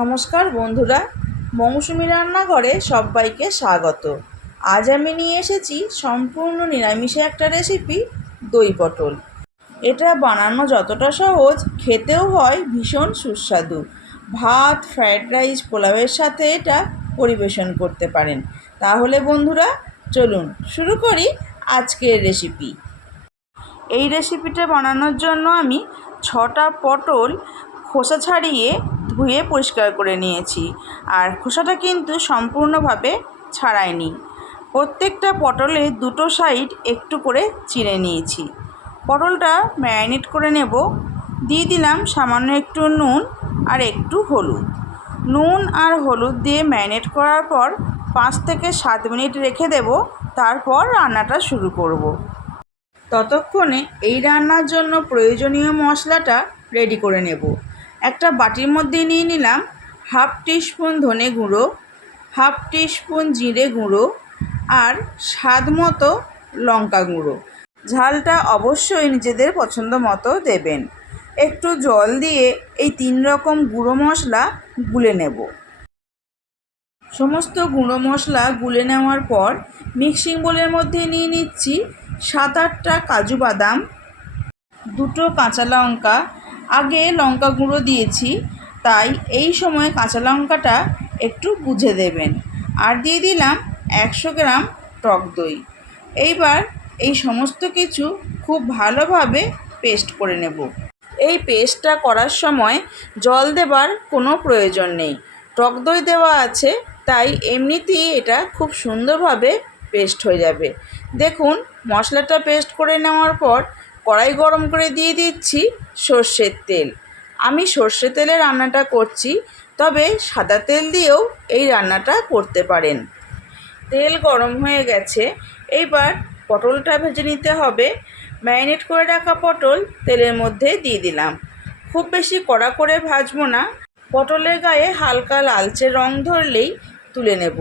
নমস্কার বন্ধুরা, মৌসুমি রান্নাঘরে সবাইকে স্বাগত। আজ আমি নিয়ে এসেছি সম্পূর্ণ নিরামিষে একটা রেসিপি, দই পটল। এটা বানানো যতটা সহজ, খেতেও হয় ভীষণ সুস্বাদু। ভাত ফ্রায়েড রাইস পোলাওয়ের সাথে এটা পরিবেশন করতে পারেন। তাহলে বন্ধুরা, চলুন শুরু করি আজকের রেসিপি। এই রেসিপিটা বানানোর জন্য আমি ছটা পটল খোসা ছাড়িয়ে ধুয়ে পরিষ্কার করে নিয়েছি। আর খোসাটা কিন্তু সম্পূর্ণভাবে ছাড়াইনি। প্রত্যেকটা পটলে দুটো সাইড একটু করে চিড়ে নিয়েছি। পটলটা ম্যারিনেট করে নেব। দিয়ে দিলাম সামান্য একটু নুন আর একটু হলুদ। নুন আর হলুদ দিয়ে ম্যারিনেট করার পর পাঁচ থেকে সাত মিনিট রেখে দেব। তারপর রান্নাটা শুরু করব। ততক্ষণে এই রান্নার জন্য প্রয়োজনীয় মশলাটা রেডি করে নেব। একটা বাটির মধ্যে নিয়ে নিলাম হাফ টিস্পুন ধনে গুঁড়ো, হাফ টিস্পুন জিরে গুঁড়ো আর স্বাদ মতো লঙ্কা গুঁড়ো। ঝালটা অবশ্যই নিজেদের পছন্দ মতো দেবেন। একটু জল দিয়ে এই তিন রকম গুঁড়ো মশলা গুলে নেব। সমস্ত গুঁড়ো মশলা গুলে নেওয়ার পর মিক্সিং বোলের মধ্যে নিয়ে নিচ্ছি সাত আটটা কাজু বাদাম, দুটো কাঁচা লঙ্কা আগে লঙ্কা গুঁড়ো দিয়েছি, তাই এই সময় কাঁচা লঙ্কাটা একটু বুঝে দেবেন। আর দিয়ে দিলাম একশো গ্রাম টক দই। এইবার এই সমস্ত কিছু খুব ভালোভাবে পেস্ট করে নেব। এই পেস্টটা করার সময় জল দেবার কোনো প্রয়োজন নেই। টক দই দেওয়া আছে, তাই এমনিতেই এটা খুব সুন্দরভাবে পেস্ট হয়ে যাবে। দেখুন, মশলাটা পেস্ট করে নেওয়ার পর কড়াই গরম করে দিয়ে দিচ্ছি সর্ষের তেল। আমি সর্ষে তেলে রান্নাটা করছি, তবে সাদা তেল দিয়েও এই রান্নাটা করতে পারেন। তেল গরম হয়ে গেছে, এইবার পটলটা ভেজে নিতে হবে। ম্যারিনেট করে রাখা পটল তেলের মধ্যে দিয়ে দিলাম। খুব বেশি কড়া করে ভাজবো না, পটলের গায়ে হালকা লালচে রং ধরলেই তুলে নেব।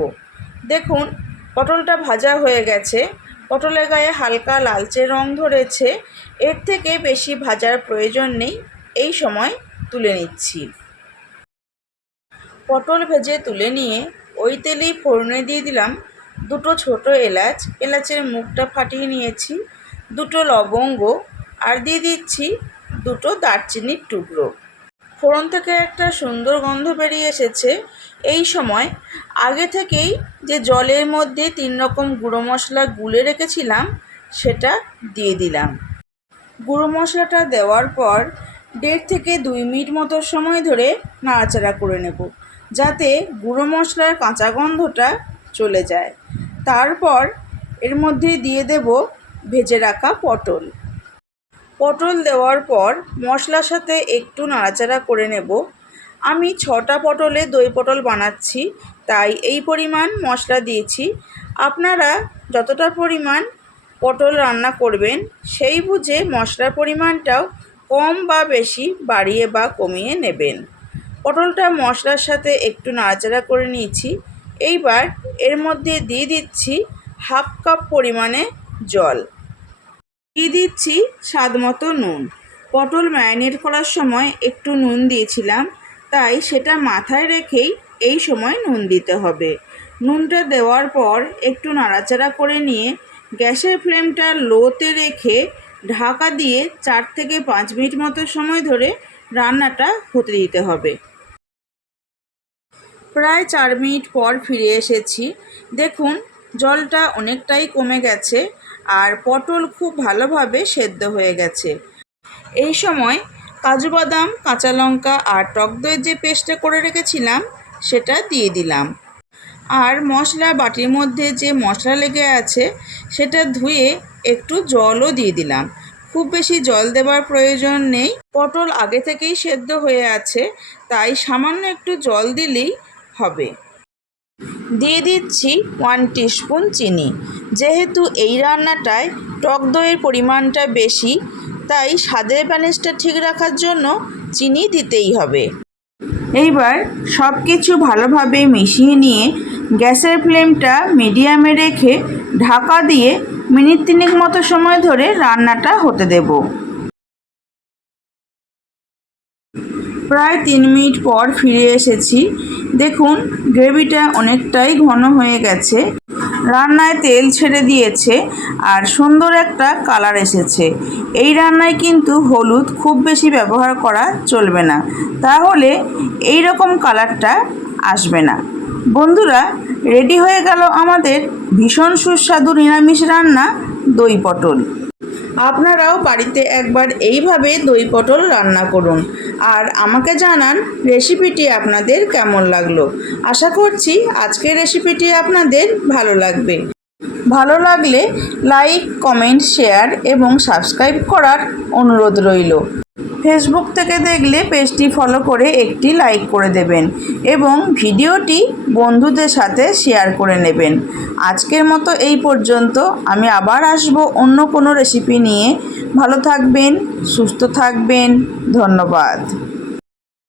দেখুন, পটলটা ভাজা হয়ে গেছে, পটলের গায়ে হালকা লালচে রং ধরেছে এর থেকে বেশি ভাজার প্রয়োজন নেই, এই সময় তুলে নিচ্ছি। পটল ভেজে তুলে নিয়ে ওই তেলেই ফোড়নে দিয়ে দিলাম দুটো ছোট এলাচ। এলাচের মুখটা ফাটিয়ে নিয়েছি, দুটো লবঙ্গ আর দিয়ে দিচ্ছি দুটো দারচিনির টুকরো। ফোড়ন থেকে একটা সুন্দর গন্ধ বেরিয়ে এসেছে। এই সময় আগে থেকেই যে জলের মধ্যে তিন রকম গুঁড়ো মশলা গুলে রেখেছিলাম, সেটা দিয়ে দিলাম। গুঁড়ো মশলাটা দেওয়ার পর দেড় থেকে দুই মিনিট মতো সময় ধরে নাড়াচাড়া করে নেব, যাতে গুঁড়ো মশলার কাঁচা গন্ধটা চলে যায়। তারপর এর মধ্যে দিয়ে দেব ভেজে রাখা পটল। পটল দেওয়ার পর মশলার সাথে একটু নাড়াচাড়া করে নেব। আমি ছটা পটলে দই পটল বানাচ্ছি, তাই এই পরিমাণ মশলা দিয়েছি। আপনারা যতটা পরিমাণ পটল রান্না করবেন, সেই বুঝে মশলার পরিমাণটাও কম বা বেশি বাড়িয়ে বা কমিয়ে নেবেন। পটলটা মশলার সাথে একটু নাড়াচাড়া করে নিয়েছি। এইবার এর মধ্যে দিয়ে দিচ্ছি হাফ কাপ পরিমাণে জল। দিয়ে দিচ্ছি স্বাদ মতো নুন। পটল ম্যারিনেট করার সময় একটু নুন দিয়েছিলাম, তাই সেটা মাথায় রেখেই এই সময় নুন দিতে হবে। নুনটা দেওয়ার পর একটু নাড়াচাড়া করে নিয়ে গ্যাসের ফ্লেমটা লোতে রেখে ঢাকা দিয়ে চার থেকে পাঁচ মিনিট মতো সময় ধরে রান্নাটা হতে দিতে হবে। প্রায় চার মিনিট পর ফিরে এসেছি। দেখুন, জলটা অনেকটাই কমে গেছে আর পটল খুব ভালোভাবে সেদ্ধ হয়ে গেছে। এই সময় কাজু বাদাম, কাঁচা লঙ্কা আর টক দইয়ের যে পেস্টটা করে রেখেছিলাম, সেটা দিয়ে দিলাম। আর মশলা বাটির মধ্যে যে মশলা লেগে আছে, সেটা ধুয়ে একটু জলও দিয়ে দিলাম। খুব বেশি জল দেওয়ার প্রয়োজন নেই। পটল আগে থেকেই সেদ্ধ হয়ে আছে, তাই সামান্য একটু জল দিলেই হবে। দিয়ে দিচ্ছি ওয়ান টিস্পুন চিনি। যেহেতু এই রান্নাটায় টক দইয়ের পরিমাণটা বেশি, তাই স্বাদের ব্যালেন্সটা ঠিক রাখার জন্য চিনি দিতেই হবে। এইবার সব কিছু ভালোভাবে মিশিয়ে নিয়ে গ্যাসের ফ্লেমটা মিডিয়ামে রেখে ঢাকা দিয়ে মিনিট তিনেক মতো সময় ধরে রান্নাটা হতে দেব। প্রায় তিন মিনিট পর ফিরে এসেছি। দেখুন, গ্রেভিটা অনেকটাই ঘন হয়ে গেছে। রান্নায় তেল ছেড়ে দিয়েছে আর সুন্দর একটা কালার এসেছে। এই রান্নায় কিন্তু হলুদ খুব বেশি ব্যবহার করা চলবে না। তাহলে এই রকম কালারটা আসবে না। বন্ধুরা রেডি হয়ে গেল আমাদের ভীষণ সুস্বাদু নিরামিষ রান্না, দই পটল। আপনারাও বাড়িতে একবার এইভাবে দই পটল রান্না করুন। আর আমাকে জানান রেসিপিটি আপনাদের কেমন লাগল। আশা করছি আজকের রেসিপিটি আপনাদের ভালো লাগবে। ভালো লাগলে লাইক কমেন্ট শেয়ার এবং সাবস্ক্রাইব করার অনুরোধ রইল। ফেসবুক থেকে দেখলে পেজটি ফলো করে একটি লাইক করে দেবেন এবং ভিডিওটি বন্ধুদের সাথে শেয়ার করে নেবেন। আজকের মতো এই পর্যন্ত। আমি আবার আসব অন্য কোনো রেসিপি নিয়ে। ভালো থাকবেন, সুস্থ থাকবেন। ধন্যবাদ।